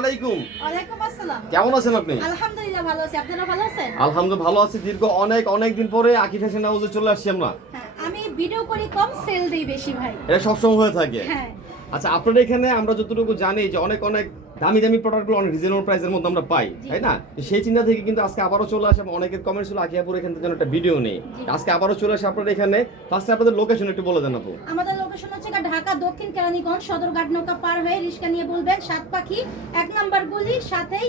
আলাইকুম। ওয়ালাইকুম আসসালাম। কেমন আছেন আপনি? আলহামদুলিল্লাহ ভালো আছি। আপনারা ভালো আছেন? আলহামদুলিল্লাহ ভালো আছি। দীর্ঘ অনেক দিন পরে আকি ফ্যাশন হাউসে চলে আসছি আমরা। হ্যাঁ, আমি ভিডিও করি কম, সেল দেই বেশি ভাই। এটা সবসময় হয়ে থাকে। হ্যাঁ। আচ্ছা, আপনাদের এখানে আমরা যতটুকু জানি যে অনেক দামি প্রোডাক্টগুলো অনেক রিজনেবল প্রাইসের মধ্যে আমরা পাই, তাই না? সেই চিন্তা থেকে কিন্তু আজকে আবারও চলে আসে। অনেকের কমেন্টস ছিল আকিয়াপুর এখান থেকে একটা ভিডিও নেই। আজকে আবারও চলে আসে আপনাদের এখানে। ফার্স্টে আপনাদের লোকেশন একটু বলে দেন আপু। আমাদের লোকেশন হচ্ছে ঢাকা দক্ষিণ কেরানীগঞ্জ সদরঘাট নৌকা পার হয়ে রিস্কা নিয়ে বলবেন সাতপাখি 1 নাম্বার গলি, সাথেই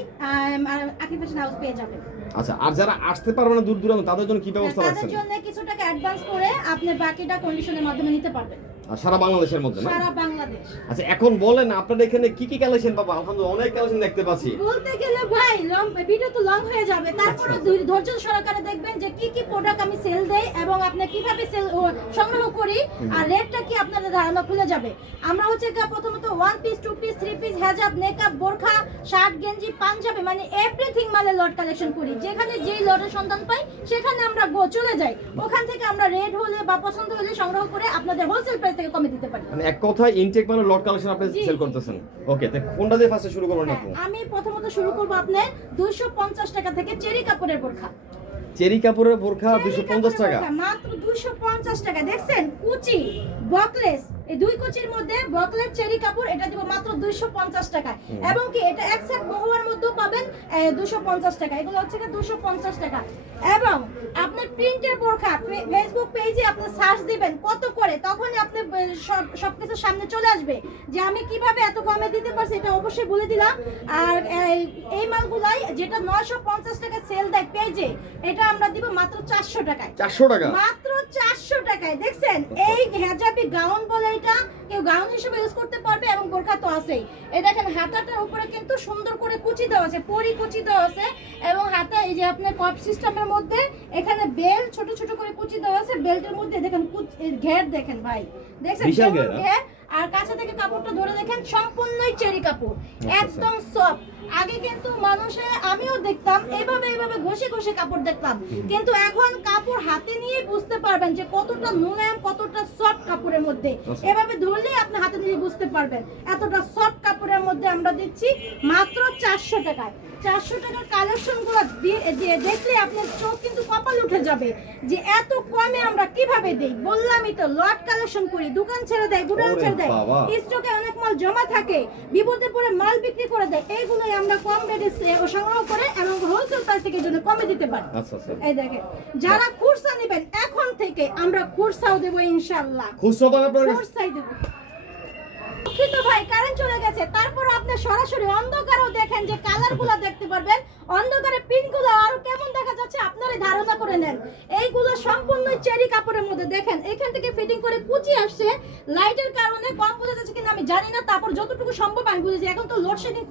আকি ফ্যাশন হাউস পেয়ে যাবেন। আচ্ছা, আর যারা আসতে পারবে না দূর দূরান্ত তাদের জন্য কি ব্যবস্থা রাখছেন? তাদের জন্য কিছু টাকা অ্যাডভান্স করে আপনি বাকিটা কন্ডিশনের মাধ্যমে নিতে পারবেন। সারা বাংলাদেশের মধ্যে না? সারা বাংলাদেশ। আচ্ছা, এখন বলেন আপনাদের এখানে কি কালেকশন পাবো? আলহামদুলিল্লাহ অনেক কালেকশন দেখতে পাচ্ছি। বলতে গেলে ভাই ভিডিও তো লং হয়ে যাবে, তারপরে ধৈর্য সহকারে দেখবেন যে কি প্রোডাক্ট আমি সেল দেই এবং আপনি কিভাবে সেল সংগ্রহ করি আর রেটটা কি আপনাদের ধারণা খুলে যাবে। আমরা হচ্ছে প্রথমত 1 পিস 2 পিস 3 পিস হেজাব, নেকআপ, বোরখা, শার্ট, গেঞ্জি, পাঞ্জাবি মানে এভরিথিং মানে লট কালেকশন করি। যেখানে যেই লটের সন্ধান পাই সেখানে আমরা চলে যাই। ওখান থেকে আমরা রেড হলে বা পছন্দ হলে সংগ্রহ করে আপনাদের হোলসেল প্রাইস থেকে কমে দিতে পারি। মানে এক কথায় ইনটেক মানে লট কালেকশন আপনি সেল করতেছেন। ওকে, তো কোনটা দিয়ে ফার্স্টে শুরু করবেন আপনি? আমি প্রথমত শুরু করব আপনার 250 টাকা থেকে চেরি কাপড়ের বোরখা। চেরি কাপড়ের বোরখা 250 টাকা, মাত্র 250 টাকা। দেখছেন কুচি বকলেস, এই দুই কুচির মধ্যে বকলেস চেরি কাপড়, এটা দিব মাত্র 250 টাকা। এবং কি এটা এক সেট মহুয়ার মধ্যেও পাবেন 250 টাকা। এগুলো হচ্ছে 250 টাকা। এবং আপনার প্রিন্টের বোরখা ফেসবুক পেজে আপনি সার্চ দিবেন কত করে, তখনই আপনি সবকিছু সামনে চলে আসবে যে আমি কিভাবে এত কমে দিতে পারছি। এটা অবশ্যই বলে দিলাম। আর এই মালগুলাই যেটা 950 টাকা সেল দেয় পেজে, এটা আমরা দিব মাত্র 400 টাকায়। 400 টাকা, মাত্র 400 টাকায়। দেখছেন এই হেজাবি গাউন বলে, এটা কেউ গাউন হিসেবে ইউজ করতে পারবে এবং বোরখা তো আছেই। এই দেখেন হাতাটার উপরে কিন্তু সুন্দর করে কুচি দেওয়া আছে, পরি কুচি দেওয়া আছে এবং হাতা এই যে আপনার কপ সিস্টেমের মধ্যে এখানে বেল্ট ছোট ছোট করে কুচি দেওয়া আছে। বেল্টের মধ্যে দেখেন ঘের দেখেন ভাই, দেখছেন কেমন ঘের। আর কাছে থেকে কাপড়টা ধরে দেখেন সম্পূর্ণই চেরি কাপড়, একদম সফট। আগে কিন্তু মানুষে আমিও দেখতাম এইভাবে ঘষে ঘষে কাপড় দেখতাম, কিন্তু এখন কাপড় হাতে নিয়ে বুঝতে পারবেন যে কতটা মুলায়ম, কতটা সফট কাপড়ের মধ্যে। এভাবে ধরলেই আপনি হাতে নিয়ে বুঝতে পারবেন এতটা সফট কাপড়ের মধ্যে আমরা দিচ্ছি মাত্র 400 টাকায়। 400 টাকার কালেকশনগুলো দিয়ে দেখলে আপনার চোখ কিন্তু কপাল উঠে যাবে যে এত কমে আমরা কিভাবে দেই। বললামই তো লট কালেকশন করি, দোকান ছেড়ে দেয়, গুদাম ছেড়ে দেয়, স্টকে অনেক মাল জমা থাকে, বিপদে পড়ে মাল বিক্রি করে দেয়। এইগুলোই আমরা কম রেটে সংগ্রহ করে এবং হোলসেল প্রাইস থেকে জন্য কমে দিতে পারি। এই দেখেন যারা খুচরা নেবেন এখন থেকে আমরা খুচরাও দেব ইনশাআল্লাহ। খুচরাই দেব। কিন্তু ভাই কারেন্ট চলে গেছে, তারপর আপনি সরাসরি অন্ধকারেও দেখেন যে কালারগুলো দেখতে পারবেন। অন্ধকারে পিনগুলো আরো কেমন দেখা যাচ্ছে আপনারাই ধারণা করে নেন। এইগুলো সম্পূর্ণ চেরি কাপড়ের মধ্যে দেখেন এখান থেকে ফিটিং করে কুচি আসছে। লাইটের কারণে কম বোঝা যাচ্ছে কিনা আমি জানি না, তারপর যতটুকু সম্ভব আমি বুঝেছি। এখন তো লোডশেডিং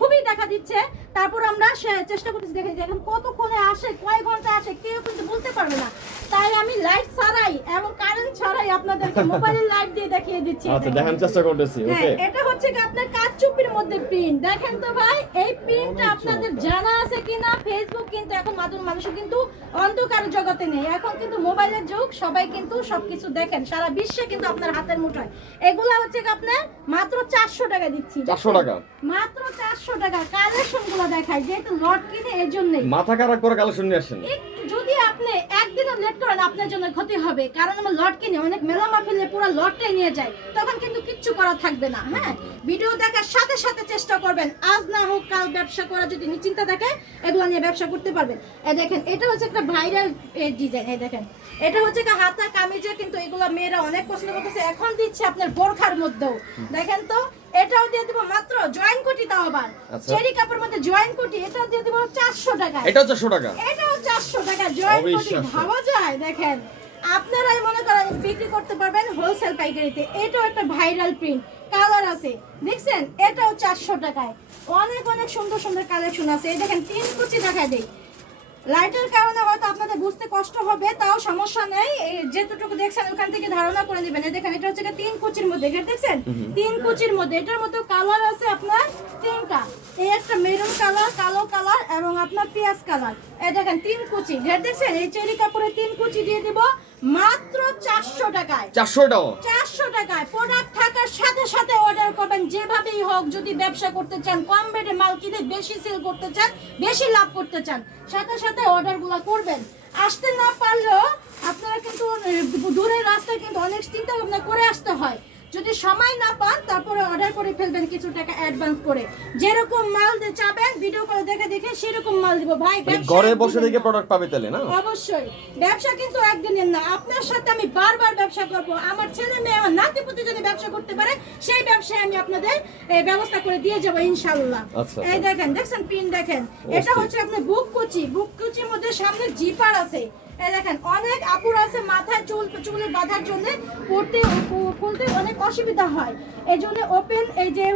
খুবই দেখা দিচ্ছে, তারপর আমরা চেষ্টা করতেছি। দেখেন এখন কতক্ষণে আসে, কয় ঘন্টা আসে কেউ কিন্তু বলতে পারবে না। তাই আমি লাইট ছাড়াই এবং কারেন্ট ছাড়াই আপনাদেরকে মোবাইলের লাইট দিয়ে দেখিয়ে দিচ্ছি। আচ্ছা, দেখার চেষ্টা করতেছি। ওকে, এটা হচ্ছে কি আপনার কাচচুপির মধ্যে প্রিন্ট। দেখেন তো ভাই এই প্রিন্টটা আপনাদের জানা আছে কিনা। ফেসবুক কিন্তু এখন মানুষ কিন্তু অন্ধকার জগতে নেই, এখন কিন্তু মোবাইলের যুগ, সবাই কিন্তু সবকিছু দেখেন, সারা বিশ্বে কিন্তু আপনার হাতের মুঠোয়। এগুলো হচ্ছে কি আপনার মাত্র 400 টাকা দিচ্ছি। 400 টাকা, মাত্র 400 টাকা। কালেকশনগুলো দেখাই, যেহেতু লট কিনে এর জন্য মাথা খারাপ করে কালেকশন নিয়ে আসেন। যদি আপনি একদিনও লেট করেন আপনার জন্য ক্ষতি হবে, কারণ আমরা লট কিনে অনেক মেলা মাহফিলে পুরো লটটাই নিয়ে যায়, তখন কিন্তু কিচ্ছু করা থাকবে না। হ্যাঁ, ভিডিও দেখার সাথে সাথে চেষ্টা করবেন আজ না হোক কাল ব্যবসা করা যদি নিশ্চিন্তা থাকে এগুলো নিয়ে ব্যবসা করতে পারবেন। এই দেখেন এটা হচ্ছে একটা ভাইরাল ডিজাইন। এই দেখেন এটা হচ্ছে হাতা কামিজে, কিন্তু এগুলো মেয়েরা অনেক পছন্দ করতেছে। এখন দিচ্ছে আপনার বোরখার মধ্যেও। দেখেন তো এটাও দিয়ে দিব মাত্র জয়েন কোটি, তাও আবার চেরি কাপড়ের মধ্যে জয়েন কোটি। এটাও দিয়ে দিব 400 টাকা। এটাও 400 টাকা, এটাও 400 টাকা জয়েন কোটি। ভাবা যায়? দেখেন আপনারাই মনে করেন বিক্রি করতে পারবেন হোলসেল পাইকারিতে। এটাও একটা ভাইরাল প্রিন্ট, কালার আছে দেখছেন, এটাও 400 টাকায়। অনেক সুন্দর সুন্দর কালেকশন আছে। এই দেখেন 3 কুচি দেখা দেই। লাইটের কারণে হয়তো আপনাদের বুঝতে কষ্ট হবে, তাও সমস্যা নেই, যেটুকু দেখছেন ওখান থেকে ধারণা করে নেবেন। দেখেন এটা হচ্ছে 3 কুচির মধ্যে, দেখছেন 3 কুচির মধ্যে। এটার মধ্যে কালার আছে আপনার 3টা। এই একটা মেরুন কালার, কালো কালার এবং আপনার পেঁয়াজ কালার। এই দেখেন 3 কুচি ঘের দেখছেন। এই চেরি কাপড়ে 3 কুচি দিয়ে দিব মাত্র 400 টাকায়। 400 টাকা 400 টাকায় প্রোডাক্ট থাকার সাথে সাথে অর্ডার করবেন, যেভাবেই হোক। যদি ব্যবসা করতে চান, কম রেটে মাল কিনে বেশি সেল করতে চান, বেশি লাভ করতে চান, সাথে সাথে অর্ডারগুলো করবেন। আসতে না পারলেও আপনারা কিন্তু দূরের রাস্তায় কিন্তু অনেক চিন্তা ভাবনা করে আসতে হয়। যদি সময় না পান তারপরে অর্ডার করে ফেলবেন কিছু টাকা অ্যাডভান্স করে। যেরকম মাল চাবেন ভিডিও করে দেখে দেখে সেরকম মাল দিব ভাই। ঘরে বসে থেকে প্রোডাক্ট পাবে তাহলে না? অবশ্যই। ব্যবসা কিন্তু একদিনের না, আপনার সাথে আমি বারবার ব্যবসা করব। আমার ছেলে মেয়ে আমার নাতিপুতি যদি ব্যবসা করতে পারে, সেই ব্যবসায় আমি আপনাদের ব্যবস্থা করে দিয়ে যাব ইনশাআল্লাহ। এই দেখেন, দেখছেন পিন দেখেন, এটা হচ্ছে আপনার বুক কুচির মধ্যে সামনে জিপার আছে। এই দেখেন, অনেক আপুর আছে মাথায় চুলে বাঁধার জন্য খুলতে অনেক অসুবিধা হয়, এই জন্য ওপেন এই যে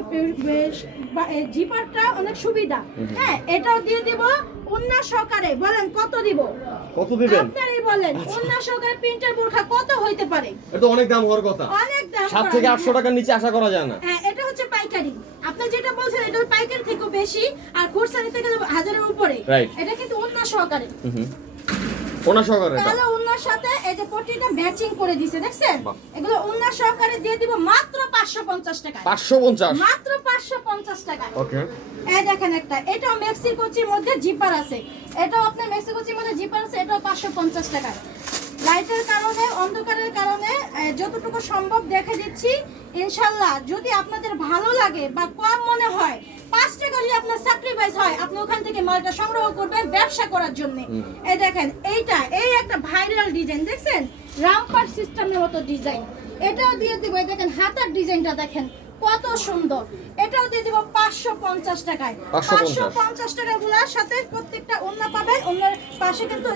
জিপারটা অনেক সুবিধা। হ্যাঁ, এটাও দিয়ে দিব উন্না সহকারে। বলেন কত দিব? কত দিবেন আপনারাই বলেন। উন্না সহকারে প্রিন্টার বোরখা কত হইতে পারে? এটা তো অনেক দাম হওয়ার কথা। অনেক দাম, 7 থেকে 800 টাকার নিচে আশা করা যায় না। হ্যাঁ, এটা হচ্ছে পাইকারি। আপনি যেটা বলছেন এটা পাইকারি থেকেও বেশি, আর খুচরা নিতে গেলে 1000 এর উপরে। এটা কিন্তু উন্না সহকারে। ওনা সহকারে কালো উন্নার সাথে এই যে পটিটা ম্যাচিং করে দিয়েছে, দেখছেন? এগুলো উন্না সহকারে দিয়ে দিব মাত্র 550 টাকা। 550 মাত্র 550 টাকা। ওকে। এই দেখেন একটা, এটাও মেক্সিকোচির মধ্যে জিপার আছে। এটাও আপনার মেক্সিকোচির মধ্যে জিপার আছে, এটাও 550 টাকা। লাইটের কারণে, অন্ধকারের কারণে যতটুকু সম্ভব দেখে দিচ্ছি। ইনশাআল্লাহ যদি আপনাদের ভালো লাগে বা কম মনে হয়, 5 টাকা যদি আপনার স্যাক্রিফাইস হয়, আপনি ওখান থেকে মালটা সংগ্রহ করবেন ব্যবসা করার জন্য। এই দেখেন, এই একটা ভাইরাল ডিজাইন, দেখছেন? রামপার সিস্টেমের মতো ডিজাইন। এটাও দিয়ে দিব। এই দেখেন হাতার ডিজাইনটা দেখেন কত সুন্দর। এটাও দিয়ে দিব 550 টাকায়। 550 টাকা গুলার সাথে প্রত্যেকটা ওন্না পাবেন। ওন্নার পাশে কিন্তু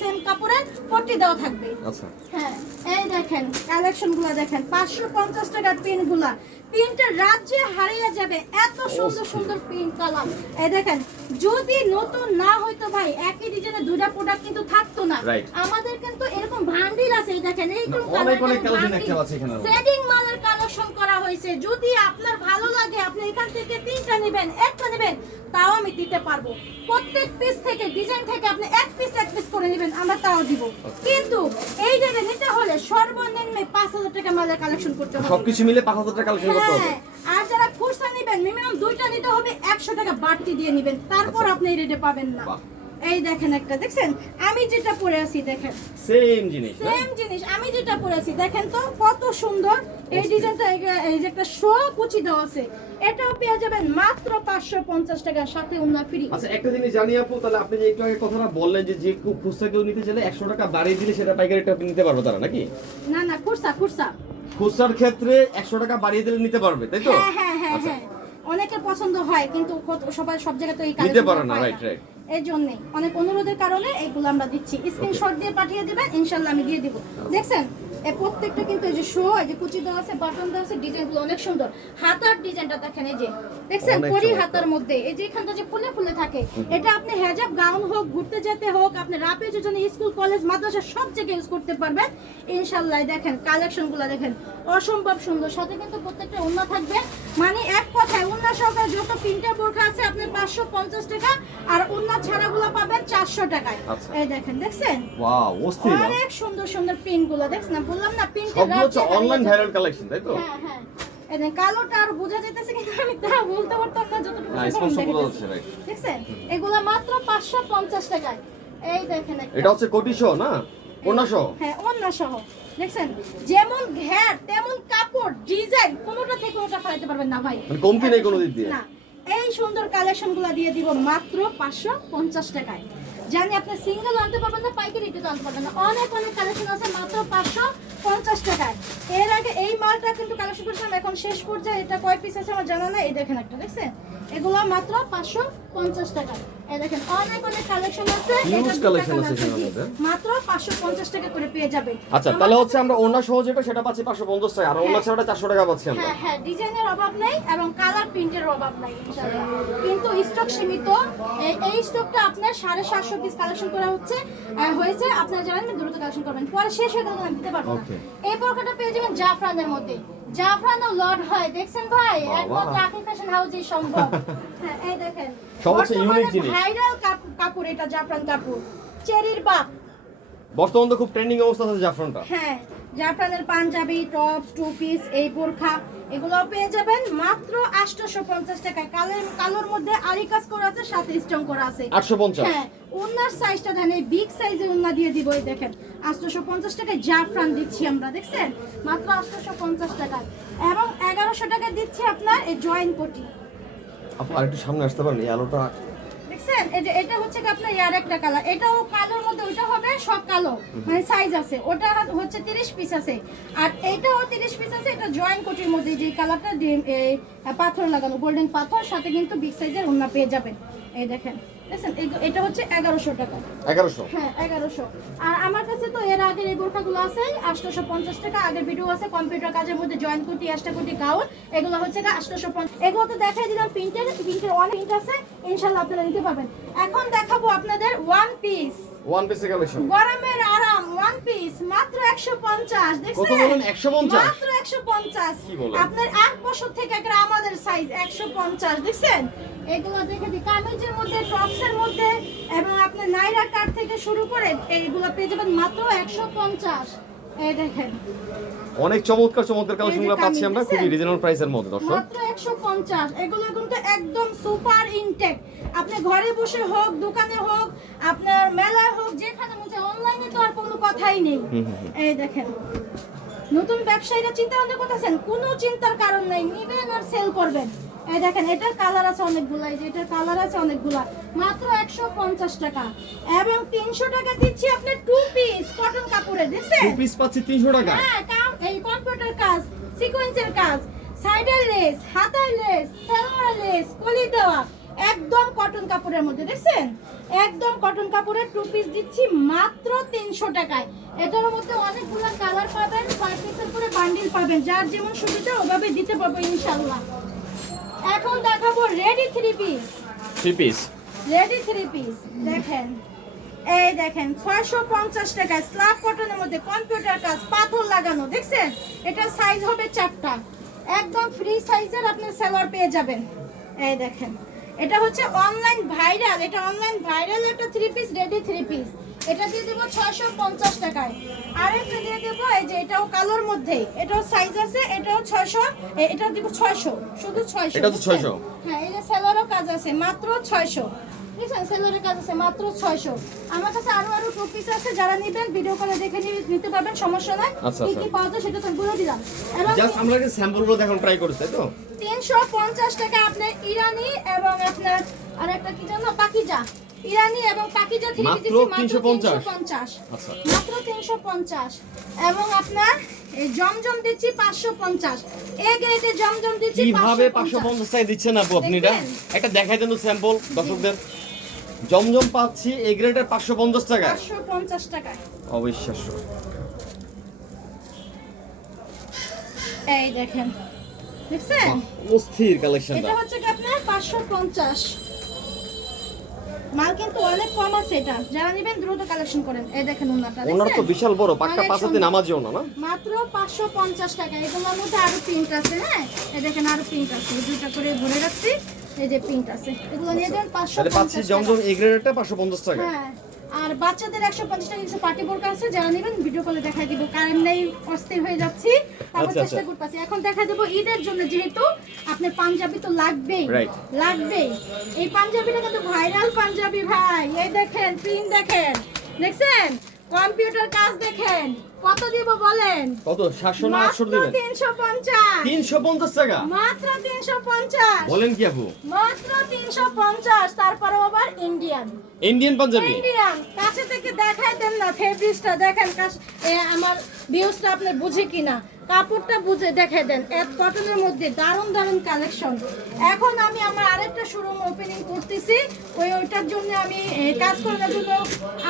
সেম কাপড়ের পট্টি দেওয়া থাকবে। আচ্ছা, হ্যাঁ, এই দেখেন কালেকশন গুলা দেখেন। 550 টাকার পিন গুলা, পিনটা রাজ্যে হারিয়ে যাবে, এত সুন্দর সুন্দর পিন কালার। এই দেখেন, যদি নতুন না হইতো ভাই, একই ডিজাইনের দুইটা প্রোডাক্ট কিন্তু থাকতো না। আমাদের কিন্তু এরকম ভান্ডিল আছে। এই দেখেন, এইরকম অনেক কালেকশন দেখতে পাচ্ছি এখানে। সেটিং মালের কালেকশন করা হয়েছে। যদি আপনার ভালো লাগে, আপনি এখান থেকে 3টা নেবেন, একটা নেবেন, তাও আমি দিতে পারবো। প্রত্যেক পিস থেকে, ডিজাইন থেকে আপনি এক পিস করে নেবেন, আমরা তাও দিব। কিন্তু এই জায়গায় নিতে হলে সর্বনিম্ন 5000 টাকা মালের কালেকশন করতে হবে। সবকিছু মিলে 5000 টাকা কালেকশন করতে হবে। আর যারা খুচরা নেবেন, মিনিমাম 2টা নিতে হবে, 100 টাকা বাড়তি দিয়ে নেবেন, তারপর আপনি এই রেটে পাবেন না। এই দেখেন একটা, দেখছেন আমি যেটা পরে আছি, দেখেন সেম জিনিস আমি যেটা পরে আছি, দেখেন তো কত সুন্দর। এই ডিজাইনটা, এই যে একটা শো কুচি দেওয়া আছে, এটাও পেয়ে যাবেন মাত্র 550 টাকা, সাথে উন্না ফ্রি। আচ্ছা, একটা জিনিস জানি আপু, তাহলে আপনি যে একটু আগে কথাটা বললেন যে খুচরা কেউ নিতে চাইলে 100 টাকা বাড়িয়ে দিলে সেটা পাইকারি রেটে নিতে পারবে তারা, নাকি? না, খুচরার ক্ষেত্রে 100 টাকা বাড়িয়ে দিলে নিতে পারবে, তাই তো? হ্যাঁ, অনেকের পছন্দ হয়, কিন্তু সবাই সব জায়গায় তো এই নিতে পারে না। রাইট। এই জন্য অনেক অনুরোধের কারণে এইগুলো আমরা দিচ্ছি। স্ক্রিনশট দিয়ে পাঠিয়ে দিবেন, ইনশাআল্লাহ আমি দিয়ে দিব। দেখছেন, এই প্রত্যেকটা কিন্তু এই যে শো, এই যে কুচি দেওয়া আছে, বাটন দেওয়া আছে, ডিজাইনগুলো অনেক সুন্দর। হাতার ডিজাইনটা দেখেন, এই যে দেখছেন পরি হাতার মধ্যে এই যে এখানটা যে ফুলে ফুলে থাকে, এটা আপনি হেজাব গাউন হোক, ঘুরতে যেতে হোক, আপনি রাপে যোজনে স্কুল কলেজ মাদ্রাসা সব জায়গায় ইউজ করতে পারবেন ইনশাআল্লাহ। দেখেন কালেকশনগুলো দেখেন, অসম্ভব সুন্দর। সাথে কিন্তু প্রত্যেকটা ওন্না থাকবে, মানে এক কথায় ওন্না সহকারে যত প্রিন্টার বোরখা আছে আপনি 550 টাকা, আর ওন্না ছাড়াগুলো পাবেন 400 টাকায়। এই দেখেন, দেখছেন? ওয়াও, অস্থির। অনেক সুন্দর সুন্দর প্রিন্টগুলো দেখছেন, বললাম না প্রিন্টের সবগুলো হচ্ছে অনলাইন ভাইরাল কালেকশন, তাই তো? হ্যাঁ। এই দেখেন কালোটা আর বোঝা যাইতেছে, কিন্তু আমি তা বলতে পারতাম না যতটুকু দেখছেন। এগুলা মাত্র 550 টাকায়। এই দেখেন, এটা হচ্ছে কোটি সহ না, ওন্না সহ? হ্যাঁ, ওন্না সহ। দেখছেন, যেমন ঘের তেমন কাপড়, ডিজাইন, কোনোটা থেকে কোনোটা ফেলাতে পারবেন না ভাই, মানে কমতি নেই কোনো দিক দিয়ে না। এই সুন্দর কালেকশনগুলো দিয়ে দিব মাত্র 550 টাকায়। জানি আপনি সিঙ্গেল আনতে পারবেন না, পাইকারি রেটে আনতে পারবেন না। অনেক কালেকশন আছে মাত্র 550 টাকায়। এর আগে এই মালটা কিন্তু কালেকশন করেছিলাম, এখন শেষ পর্যায়ে এটা কয় পিস আছে আমার জানা নাই। এই দেখেন একটা, দেখছেন? এগুলো মাত্র 550 টাকা। এই দেখেন অনেক কালেকশন আছে, হিউজ কালেকশন আছে এখানে আমাদের। মাত্র 550 টাকা করে পেয়ে যাবেন। আচ্ছা, তাহলে হচ্ছে আমরা ওন্না সহ যেটা সেটা পাচ্ছি 550 টাকা, আর ওন্না ছাড়াটা 400 টাকা পাচ্ছি আমরা। হ্যাঁ, ডিজাইনের অভাব নাই এবং কালার প্রিন্টের অভাব নাই ইনশাআল্লাহ। কিন্তু স্টক সীমিত। এই স্টকটা আপনার 750 পিস কালেকশন করা হয়েছে। আপনারা জানেন দ্রুত কালেকশন করবেন, পরে শেষ হয়ে গেলে আমি দিতে পারবো না। এই বোরখাটা পেয়ে যাবেন জাফরানের মধ্যে। জাফরানও লট হয়, দেখছেন ভাই? একমাত্র আকিব ফ্যাশন হাউসেই সম্ভব। হ্যাঁ, এই দেখেন সব হচ্ছে ইউনিক জিনিস। ভাইরাল কাপড়, এটা জাফরান কাপড়, চেরির বাপ। বর্তমানে তো খুব ট্রেন্ডিং অবস্থা আছে জাফরানটা। হ্যাঁ, জাফরানের পাঞ্জাবি, টপস, টু পিস, এই বোরখা এগুলো পেয়ে যাবেন মাত্র 850 টাকায়। কালোর মধ্যে আরি কাজ করা আছে, সাথে স্টোন করা আছে। 850। হ্যাঁ, ওনার সাইজটা দেন, এই বিগ সাইজের ওনা দিয়ে দিব। এই দেখেন 850 টাকায় জাফরান দিচ্ছি আমরা, দেখছেন মাত্র 850 টাকায়। এবং 1100 টাকা দিচ্ছি আপনার এই জয়েন্ট কোটি। আপু আরেকটু সামনে আসতে পারেন, এই আলোটা দেখছেন এটা হচ্ছে কি আপনার ইয়ার একটা কালার, এটাও কালোর মধ্যে, ওইটা হবে সব কালো, মানে সাইজ আছে, ওটা হচ্ছে 30 পিস আছে, আর এটাও 30 পিস আছে। এটা জয়েন্ট কোটির মধ্যে যে কালারটা পাথর লাগানো, গোল্ডেন পাথর, সাথে কিন্তু বিগ সাইজের ওন্না পেয়ে যাবেন। এই দেখেন, দেখছেন এটা হচ্ছে 1100 টাকা। 1100? হ্যাঁ 1100। আর আমার কাছে তো এর আগের এই বোরখাগুলো আছে 850 টাকা। আগের ভিডিও আছে কম্পিউটার কাজের মধ্যে জয়েন্ট কোটি, আষ্টা কোটি গাউন, এগুলো হচ্ছে 850। এগুলো তো দেখাই দিলাম, প্রিন্টের অনেক প্রিন্ট আছে, ইনশাআল্লাহ আপনারা নিতে পারবেন। এখন দেখাবো আপনাদের ওয়ান পিস, ওয়ান পিসের কালেকশন, গরমের আরাম ওয়ান পিস মাত্র 150। কত দেখছেন বলেন? 150? মাত্র 150। কি বলেন? আপনার 8 বছর থেকে একটা আমাদের সাইজ 150। দেখছেন এগুলো দেখে দি, কামিজের মধ্যে, টপসের মধ্যে, এবং আপনার নাইরা কাট থেকে শুরু করে এইগুলো পেয়ে যাবেন মাত্র 150। এই দেখেন অনেক চমৎকার চমৎকার কালেকশনগুলো পাচ্ছি আমরা খুবই রিজনেবল প্রাইসের মধ্যে দর্শক। মাত্র 150। এগুলো কিন্তু একদম সুপার ইনটেক। আপনি ঘরে বসে হোক, দোকানে হোক, আপনার মেলায় হোক, যেখানে মনে, অনলাইনে তো আর কোনো কথাই নেই। এই দেখেন নতুন ব্যবসায়ীরা চিন্তা ভাবনা করতেছেন, কোনো চিন্তার কারণ নেই, নিবেন আর সেল করবেন। এই দেখেন এটার কালার আছে অনেকগুলা, এই যে এটার কালার আছে অনেকগুলা, মাত্র 150 টাকা। এবং 300 টাকা দিচ্ছি আপনার টু পিস কটন কাপড়ের। দেখছেন টু পিস পাচ্ছি 300 টাকা। হ্যাঁ, এই কম্পিউটার কাজ, সিকোয়েন্সের কাজ, সাইডের লেস, হাতার লেস, সালোয়ার লেস, কলি দেওয়া, একদম কটন কাপড়ের মধ্যে। দেখছেন একদম কটন কাপড়ের টু পিস দিচ্ছি মাত্র 300 টাকায়। এটার মধ্যে অনেকগুলো কালার পাবেন, 5 পিসের করে বান্ডিল পাবেন, যার যেমন সুবিধা ওভাবে দিতে পারবো ইনশাআল্লাহ। এখন দেখাবো ready 3 piece. 3 piece, ready 3 piece দেখেন, এই দেখেন 650 টাকায় স্ল্যাব কটনের মধ্যে কম্পিউটার কাজ, পাথর লাগানো। দেখছেন এটা সাইজ হবে 4টা, একদম ফ্রি সাইজের আপনার সালোয়ার পেয়ে যাবেন। এই দেখেন এটা হচ্ছে অনলাইন ভাইরাল, এটা অনলাইন ভাইরাল একটা 3 পিস, রেডি 3 পিস। এটা দিয়ে দেবো 650 টাকায়। আরেকটা দিয়ে দেবো এই যে এটাও কালোর মধ্যে, এটাও সাইজ আছে, এটাও 600, এটাও দেবো 600, শুধু 600। এটা তো 600। হ্যাঁ, এই যে সেলোয়ারও কাজ আছে মাত্র 600। দেখছেন সেলোয়ারের কাজ আছে মাত্র 600। আমার কাছে আরো টু পিস আছে, যারা নেবেন ভিডিও কলে দেখে নিতে পারবেন, সমস্যা নাই। আচ্ছা, কি আচ্ছা। কি পাওয়া যায় সেটা তো বলে দিলাম। এবং জাস্ট আমরা কি স্যাম্পলগুলো দেখুন ট্রাই করতে, তাই তো? 350 টাকা আপনার ইরানি এবং আপনার আরেকটা কি জানো পাকিজা, ইরানি এবং পাকিজা থ্রি মাত্র দিচ্ছি মাত্র 350। 350। আচ্ছা। মাত্র 350। এবং আপনার এই জমজম দিচ্ছি 550। এ গ্রেডের জমজম দিচ্ছি কিভাবে 550। 550 টাকা দিচ্ছেন আপু আপনি? এটা দেখবেন? একটা দেখাই দেন তো স্যাম্পল দর্শকদের। জমজম পাচ্ছি এই গ্রেডের 550 টাকা, 550 টাকায়। অবিশ্বাস্য। এই দেখেন দেখছেন অস্থির কালেকশনটা। এটা হচ্ছে কি আপনার 550। মাল কিন্তু অনেক কম আছে, এটা যারা নেবেন দ্রুত কালেকশন করেন। এই দেখেন ওনাটা, ওনার তো দেখছেন? বিশাল বড়, পাক্কা অনেক পাঁচাতে সুন্দর। নামাজিও না, না? মাত্র 550 টাকা। এগুলোর মধ্যে আরো প্রিন্ট আছে। হ্যাঁ, এই দেখেন আরো প্রিন্ট আছে, দুইটা করে ভরে রাখছি, এই যে প্রিন্ট আছে, এগুলো নিয়ে যান তাহলে পাচ্ছি 550 জমজম টাকা। এই গ্রেডেরটা 550 টাকা। হ্যাঁ, আর বাচ্চাদের 150 টাকা কিছু পার্টি বোরকা আছে, যারা নেবেন ভিডিও কলে দেখাই দিব। কারণ নেই, অস্থির হয়ে যাচ্ছি, তারপর আচ্ছা, চেষ্টা আচ্ছা। করতেছি। এখন দেখাই দেবো ঈদের জন্য, যেহেতু আপনার পাঞ্জাবি তো লাগবেই, Right. লাগবেই। এই পাঞ্জাবিটা কিন্তু ভাইরাল পাঞ্জাবি ভাই। এই দেখেন প্রিন্ট দেখেন, দেখছেন কম্পিউটার কাজ দেখেন। কত দিব বলেন? কত? 700 না 800 দিবেন? 350। 350 টাকা? মাত্র 350। বলেন কি আপু? মাত্র 350। তারপরে আবার ইন্ডিয়ান, ইন্ডিয়ান পাঞ্জাবি? ইন্ডিয়ান কাছে থেকে দেখাই দেন না, ফেব্রিক্সটা দেখেন, আমার ভিউজটা আপনি বুঝে কিনা, কাপড়টা বুঝে দেখাই দেন। এত কটনের মধ্যে দারুণ দারুণ কালেকশন। এখন আমি আমার আরেকটা শোরুম ওপেনিং করতেছি, ওইটার জন্য আমি কাজ করার জন্য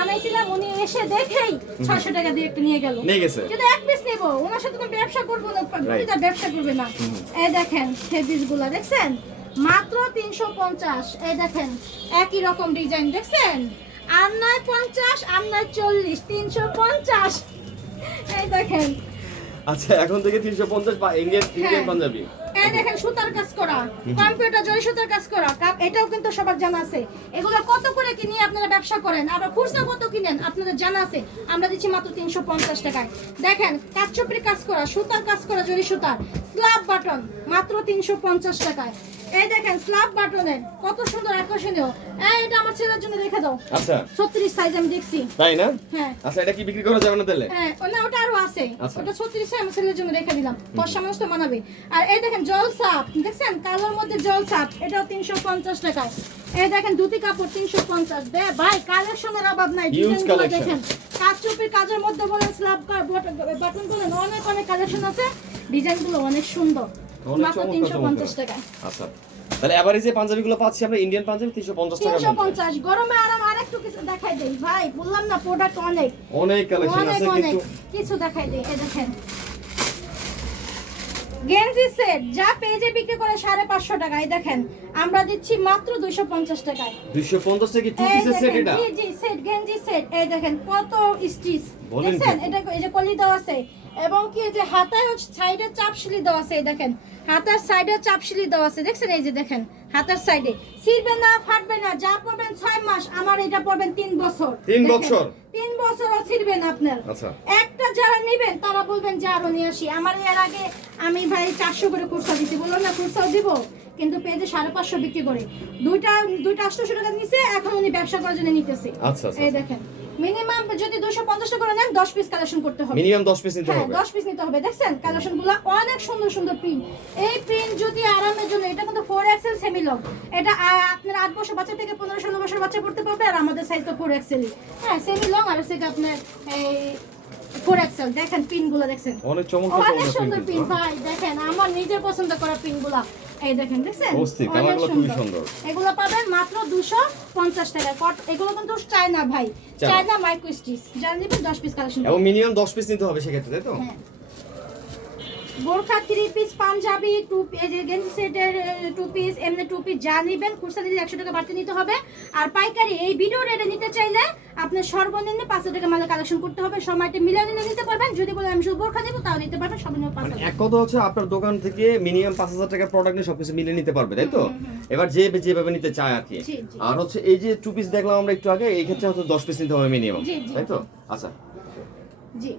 আনাইছিলাম। উনি এসে দেখেই 600 টাকা দিয়ে একটা নিয়ে গেল, নিয়ে গেছে। কিন্তু এক পিস নেবো, ওনার সাথে তো ব্যবসা করবো না, Right. ব্যবসা করবে না। এই দেখেন ফেব্রিক্স গুলা দেখছেন মাত্র 350। এই দেখেন একই রকম ডিজাইন, দেখছেন আর নয় 50, আর নয় 40, 350। এই দেখেন, আচ্ছা, এখন থেকে 350 বা ইন্ডিয়ান পাঞ্জাবি। এই দেখেন সুতার কাজ করা, কম্পিউটার জরি সুতার কাজ করা, এটাও কিন্তু সবার জানা আছে। এগুলো কত করে করে কিনে আপনারা ব্যবসা করেন, আবার খুচরা কত কিনেন আপনাদের জানা আছে, আমরা দিচ্ছি মাত্র 350 টাকায়। দেখেন কাটচুপির কাজ করা, সুতার কাজ করা, জরি সুতার স্ল্যাব বাটন মাত্র 350 টাকায়। এই দেখেন স্ল্যাব বাটনের কত সুন্দর আকর্ষণীয়। এটা আমার ছেলের জন্য রেখে দাও। আচ্ছা 36 সাইজ আমি দেখছি। তাই না? হ্যাঁ আচ্ছা এটা কি বিক্রি করা যাবে না তাহলে? হ্যাঁ ওটা আরো আছে। আচ্ছা। ওটা 36 আমার ছেলের জন্য রেখে দিলাম, পয়সা মানুষ তো মানাবে। আর এই দেখেন জল সাপ, দেখছেন কালোর মধ্যে জল সাপ, এটাও 350 টাকায়। এই দেখেন দুটি কাপড় 350। দে ভাই কালেকশনের অভাব নাই, ডিজাইনগুলো দেখেন কাটচুপির কাজের মধ্যে বলেন, স্ল্যাব বাটন বলেন, অনেক অনেক কালেকশন আছে, ডিজাইনগুলো অনেক সুন্দর, মাত্র 350 টাকা। আচ্ছা তাহলে এভারেজে পাঞ্জাবিগুলো পাচ্ছি আমরা ইন্ডিয়ান পাঞ্জাবি 350 টাকা। 350 গরমে আরাম। আরেকটু কিছু দেখাই দেই ভাই, বললাম না প্রোডাক্ট অনেক অনেক কালেকশন আছে অনেক কিন্তু কিছু দেখাই দেই। এই দেখেন গেঞ্জি সেট যা পেজে বিক্রি করে 550 টাকা, এই দেখেন আমরা দিচ্ছি মাত্র 250 টাকায়। 250 টাকা টু এই পিসের সেট দেখেন, এটা? জি জি সেট, গেঞ্জি সেট। এই দেখেন কত স্টিচ বলেন দেখছেন, কি? এটা এই যে কলি দেওয়া আছে, এবং কি এই যে হাতায় সাইডে চাপশিলি দেওয়া আছে। এই দেখেন হাতার সাইডে চাপশিলি দেওয়া আছে, দেখছেন এই যে দেখেন হাতার সাইডে ছিড়বে না, ফাটবে না, যা পড়বেন 6 মাস, আমার এটা পড়বেন 3 বছর। 3 বছর? 3 বছরও ছিড়বে না আপনার। আচ্ছা একটা যারা নেবেন তারা বলবেন যে আরো নিয়ে আসি। আমার এর আগে আমি ভাই 400 করে খুচরা দিছি, বললাম না খুচরাও দিব, কিন্তু পেজে 550 বিক্রি করে দুইটা 800 টাকা নিছে, এখন উনি ব্যবসা করার জন্য নিতেছে। আচ্ছা এই দেখেন মিনিমাম যদি 250 টাকা করে নেন 10 পিস কালেকশন করতে হবে, মিনিমাম 10 পিস নিতে হ্যাঁ হবে। 10 পিস নিতে হবে। দেখছেন কালেকশনগুলো অনেক সুন্দর সুন্দর প্রিন্ট। এই প্রিন্ট যদি আরামের জন্য, এটা কিন্তু 4XL সেমি লং, এটা আপনার 8 বছর বাচ্চা থেকে 15-16 বছর বাচ্চা পড়তে পারবে, আর আমাদের সাইজ তো 4XL, হ্যাঁ সেমি লং, আর সেটা আপনার এই 4XL। দেখেন পিনগুলো দেখছেন অনেক চমৎকার অনেক সুন্দর পিন চমৎকার ভাই, দেখেন আমার নিজের পছন্দ করা পিনগুলো। এই দেখেন দেখছেন অস্থির, অনেক কালারগুলো খুবই সুন্দর। সুন্দর। এগুলো পাবেন মাত্র 250 টাকায়। এগুলো কিন্তু চায়না ভাই, চায়না মাইক্রো স্টিচ, যারা নেবেন 10 পিস কালেকশন। এবং মিনিমাম 10 পিস নিতে হবে সেক্ষেত্রে, তাই তো? হ্যাঁ বোরখা 3 পিস, পাঞ্জাবি 2 পিস, গেঞ্জি সেটের 2 পিস, এমনি 2 পিস যা নেবেন খুচরা নিলে 100 টাকা বাড়তি নিতে হবে। আর পাইকারি এই ভিডিও রেটে নিতে চাইলে আপনার সর্বনিম্ন 500 টাকা মালের কালেকশন করতে হবে। সময়টা মিলিয়ে নিলে নিতে পারবেন, যদি বলেন আমি শুধু বোরখা দেবো তাও নিতে পারবেন, সর্বনিম্ন 500। এক কথা হচ্ছে আপনার দোকান থেকে মিনিমাম 5000 টাকার প্রোডাক্ট নিয়ে সবকিছু মিলিয়ে নিতে পারবে, তাই তো? এবার যেভাবে নিতে চায় আর কি। জি, জি। আর হচ্ছে এই যে 2 পিস দেখলাম আমরা একটু আগে, এই ক্ষেত্রে হচ্ছে 10 পিস নিতে হবে মিনিমাম, জি, জি, তাই তো? আচ্ছা জি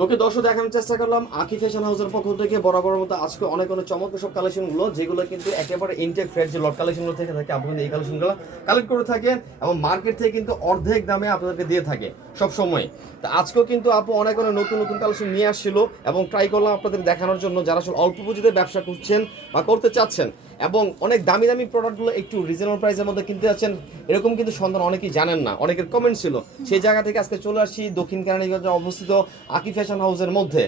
তোকে দর্শক দেখানোর চেষ্টা করলাম আকি ফ্যাশন হাউসের পক্ষ থেকে বরাবর মতো আজকে অনেক অনেক চমৎকার সব কালেকশনগুলো, যেগুলো কিন্তু একেবারে ইনটেক ফ্রেশ যে লট কালেকশনগুলো থেকে থাকে, আপনি কিন্তু এই কালেকশনগুলো কালেক্ট করে থাকেন এবং মার্কেট থেকে কিন্তু অর্ধেক দামে আপনাদেরকে দিয়ে থাকে সব সময়। তো আজকেও কিন্তু আপু অনেক অনেক নতুন নতুন কালেকশন নিয়ে আসছিল এবং ট্রাই করলাম আপনাদের দেখানোর জন্য, যারা আসলে অল্প পুঁজিতে ব্যবসা করছেন বা করতে চাচ্ছেন এবং অনেক দামি দামি প্রোডাক্টগুলো একটু রিজনেবল প্রাইসের মধ্যে কিনতে যাচ্ছেন, এরকম কিন্তু সন্ধান অনেকেই জানেন না, অনেকের কমেন্ট ছিল। সেই জায়গা থেকে আজকে চলে আসছি দক্ষিণ কেরানীগঞ্জে অবস্থিত আকি ফ্যাশন হাউসের মধ্যে।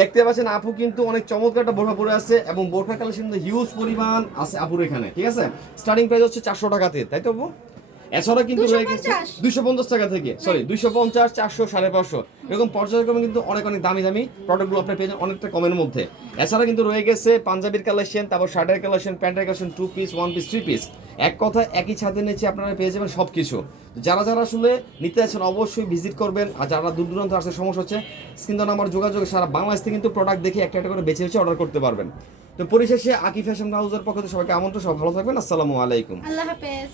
দেখতে পাচ্ছেন আপু কিন্তু অনেক চমৎকার একটা বোরখা পরে আছে এবং বোরখা কালেকশন হিউজ পরিমাণ আছে আপুর এখানে, ঠিক আছে? স্টার্টিং প্রাইস হচ্ছে 400 টাকাতে, তাই তো আপু? এছাড়া কিন্তু রয়ে গেছে 250 টাকা থেকে, সরি 250, 400, 550 এরকম পর্যায়ক্রমে কিন্তু অনেক অনেক দামি দামি প্রোডাক্টগুলো আপনি পেয়ে যান অনেকটা কমের মধ্যে। এছাড়া কিন্তু রয়ে গেছে পাঞ্জাবির কালেকশন, তারপর শার্টের কালেকশন, প্যান্টের কালেকশন, 2 পিস, 1 পিস, 3 পিস, এক কথা একই ছাদের নিচে আপনারা পেয়ে যাবেন সব কিছু। যারা যারা আসলে নিতে আছেন অবশ্যই ভিজিট করবেন, আর যারা দূর দূরান্ত আসতে সমস্যা হচ্ছে স্ক্রিন দেওয়া নাম্বার যোগাযোগে সারা বাংলাদেশ থেকে কিন্তু প্রোডাক্ট দেখে একটা একটা করে বেছে বেছে অর্ডার করতে পারবেন। তো পরিশেষে আকি ফ্যাশন হাউসের পক্ষ থেকে সবাইকে আমন্ত্রণ, সব ভালো থাকবেন, আসসালামু আলাইকুম, আল্লাহ হাফেজ।